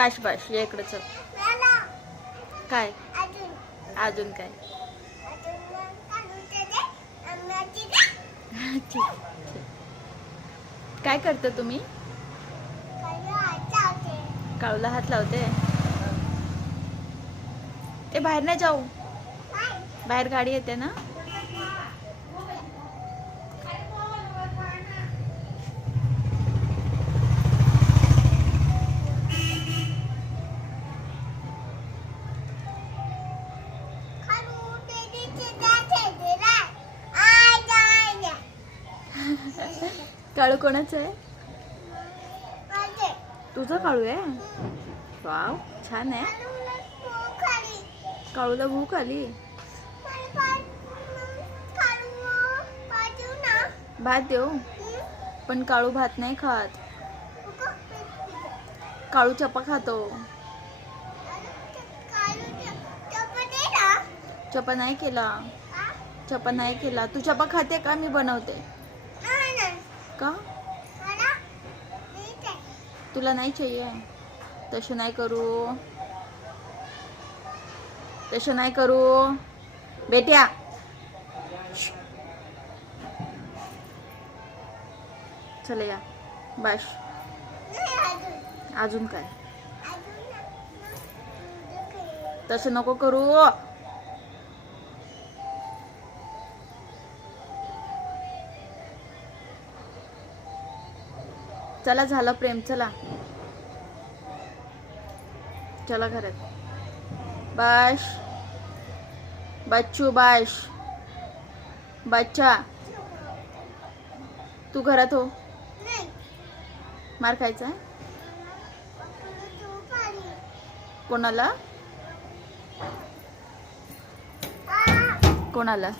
Bash bash ये इकडे चल. काय अजून काय? ठीक ठीक. काय करता तुम्ही? काळूला हात लावते. ए बाहेर नाही जाऊ, बाहेर गाडी येते ना. काळू कोणाचं आहे? तुझं काळू आहे. वाव छान आहे. काळूला भूक आली. भात देऊ, पण काळू भात नाही खात. काळू चपा खातो. चपा नाही केला, चपा नाही केला. तू चपा खाते का? मी बनवते का? तुला नाही चाहिए? तसं नाही करू, तसं नाही करू बेट्या. चला या बाश. अजून काय? तसं नको करू. चला झालं प्रेम, चला चला घरात. Bash Bachchu bash. बच्चा तू घरात हो. मार खायचा आहे. कोणाला? कोणाला?